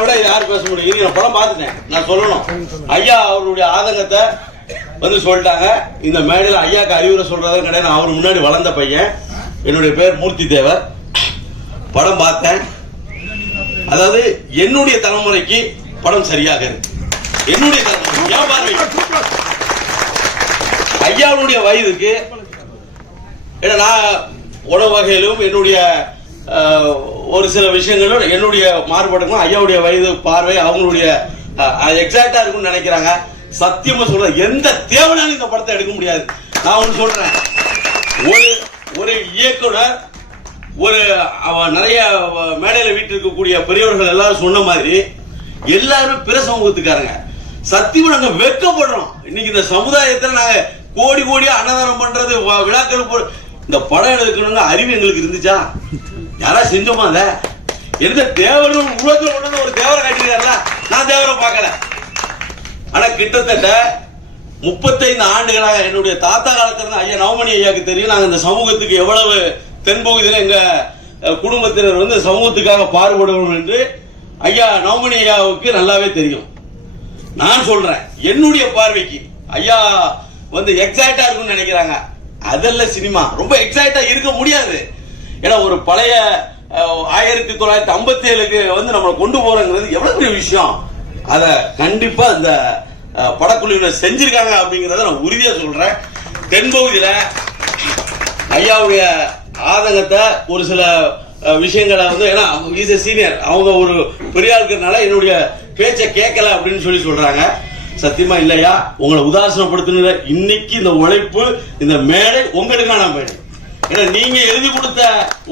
விட யார் பேச முடியும்? நான் படம் பார்த்துட்டேன். நான் சொல்லணும். ஐயா அவருடைய ஆதங்கத்தை வந்து சொல்லிட்டாங்க. இந்த மேடையில் ஐயாக்கு அறிவுரை சொல்றதும் கிடையாது. அவர் முன்னாடி வளர்ந்த பையன். என்னுடைய பேர் மூர்த்தி தேவர். படம் பார்த்தேன். அதாவது என்னுடைய தலைமுறைக்கு படம் சரியாக இருக்கு. என்னுடைய தலைமுறை ஐயாவுடைய வயதுக்கு ஏன்னா நான் உணவு வகையிலும் என்னுடைய ஒரு சில விஷயங்களும் என்னுடைய மாறுபாடுகளும் ஐயாவுடைய வயது பார்வை அவங்களுடைய எக்ஸாக்டா இருக்கும்னு நினைக்கிறாங்க. சத்தியமா சொல்றேன் எந்த தேவனாலும் இந்த படத்தை எடுக்க முடியாது. நான் ஒன்று சொல்றேன். ஒரு ஒரு இயக்குனர் ஒரு நிறைய மேடையில வீட்டு இருக்கக்கூடிய பெரியவர்கள் எல்லாரும் சொன்ன மாதிரி எல்லாருமே பிற சமூகத்துக்காரங்க. சத்தியமா நாங்க வெட்கப்படுறோம். இன்னைக்கு இந்த சமுதாயத்துல நாங்க கோடி கோடியா அன்னதானம் பண்றது விழாக்கள் இந்த படம் எடுக்கணும்னு அறிவு எங்களுக்கு இருந்துச்சா? யாரா செஞ்சோமா அத? எந்த தேவரும் உலகத்தில் கொண்டு ஒரு தேவரை காட்டியிருக்காருல நான் தேவரை பார்க்கல. ஆனா கிட்டத்தட்ட முப்பத்தைந்து ஆண்டுகளாக என்னுடைய தாத்தா காலத்துல இருந்து ஐயா நவமணி ஐயாவுக்கு தெரியும். நாங்க இந்த சமூகத்துக்கு எவ்வளவு தென்பகுதியில் எங்க குடும்பத்தினர் வந்து சமூகத்துக்காக பாடுபடுவோம் என்று ஐயா நவமணி ஐயாவுக்கு நல்லாவே தெரியும். நான் சொல்றேன். என்னுடைய பார்வைக்கு ஐயா வந்து எக்ஸாக்டா இருக்கும்னு நினைக்கிறாங்க. அதெல்லாம் சினிமா. ரொம்ப எக்ஸைட்டா இருக்க முடியாது. ஏன்னா ஒரு பழைய ஆயிரத்தி தொள்ளாயிரத்தி ஐம்பத்தி ஏழுக்கு வந்து நம்மளை கொண்டு போறங்கிறது எவ்வளவு பெரிய விஷயம். அத கண்டிப்பா அந்த படக்குழுவினர் செஞ்சிருக்காங்க அப்படிங்கறத நான் உறுதியா சொல்றேன். தென்பகுதியில ஐயாவுடைய ஆதங்கத்தை ஒரு சில விஷயங்களை வந்து ஏன்னா இஸ் சீனியர் அவங்க ஒரு பெரிய ஆளுக்கிறதுனால என்னுடைய பேச்சை கேட்கல அப்படின்னு சொல்லி சொல்றாங்க. சத்தியமா இல்லையா? உங்களை உதாசனப்படுத்தின இன்னைக்கு இந்த உழைப்பு இந்த மேடை உங்களுக்கான மேடை ஏன்னா நீங்க எழுதி கொடுத்த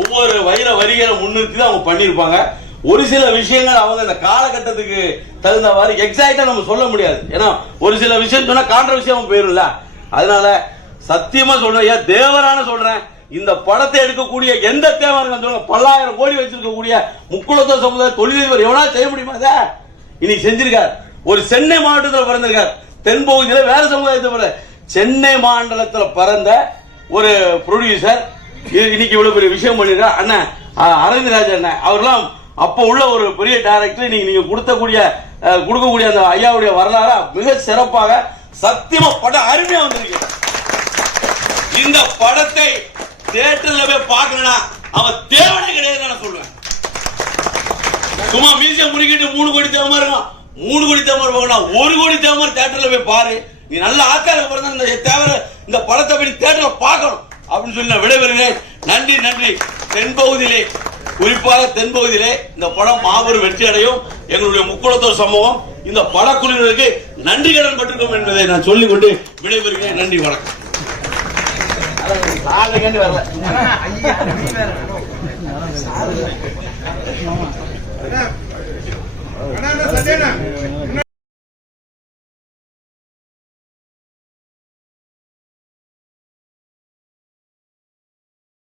ஒவ்வொரு வைர வரிகளை முன்னிறுத்தி தான் அவங்க பண்ணியிருப்பாங்க. ஒரு சில விஷயங்கள் அவங்க இந்த காலகட்டத்துக்கு தகுந்தவாறு எக்ஸாக்டா நம்ம சொல்ல முடியாது. ஏன்னா ஒரு சில விஷயம் சொன்னா கான்ட்ரவர்சியாவும் போயிரும்ல. அதனால சத்தியமா சொல்றேன் ஏன் தேவரான சொல்றேன். இந்த படத்தை எடுக்கக்கூடிய எந்த தேவருங்க சொல்லுங்க பல்லாயிரம் கோடி வச்சிருக்கக்கூடிய முக்குளத்தோ சமுதாய தொழிலதிபர் எவனா செய்ய முடியுமா சார் இன்னைக்கு செஞ்சிருக்காரு. ஒரு சென்னை மாவட்டத்தில் பிறந்திருக்கார். தென்பகுதியில் வேற சமுதாயத்தை பிறந்த சென்னை மாநிலத்தில் பிறந்த ஒரு ப்ரொடியூசர் இன்னைக்கு இவ்வளவு பெரிய விஷயம் பண்ணிருக்கார். அண்ணன் அரவிந்தராஜ் அண்ணன். அவர்லாம் அப்போ உள்ள ஒரு பெரிய டைரக்டர் இன்னைக்கு நீங்க கொடுத்தக்கூடிய கொடுக்கக்கூடிய அந்த ஐயாவுடைய வரலாறு மிக சிறப்பாக சத்தியமா படம் அருமையா வந்திருக்கு. இந்த படத்தை தியேட்டர்ல போய் பார்க்கணும்னா அவன் தேவனே கிடையாது நான் சொல்லுவேன் சும்மா மியூசியம் முடிக்கிட்டு மூணு கோடி தேவை இருக்கும் மூணு கோடி தேவர் போகணும் ஒரு கோடி தேவர் தேட்டர்ல போய் பாரு. நீ நல்ல ஆக்கார பிறந்த இந்த தேவர இந்த படத்தை போய் தேட்டர்ல பார்க்கணும். அப்படின்னு சொல்லி நான் விடைபெறுகிறேன். நன்றி நன்றி. தென்பகுதியிலே குறிப்பாக தென்பகுதியிலே இந்த படம் மாபெரும் வெற்றி அடையும். எங்களுடைய முக்குளத்தோர் சம்பவம் இந்த படக்குழுவினருக்கு நன்றி கடன் பட்டிருக்கும் என்பதை நான் சொல்லிக்கொண்டு விடைபெறுகிறேன். நன்றி வணக்கம். அண்ணா, ¡Ganando, Salena!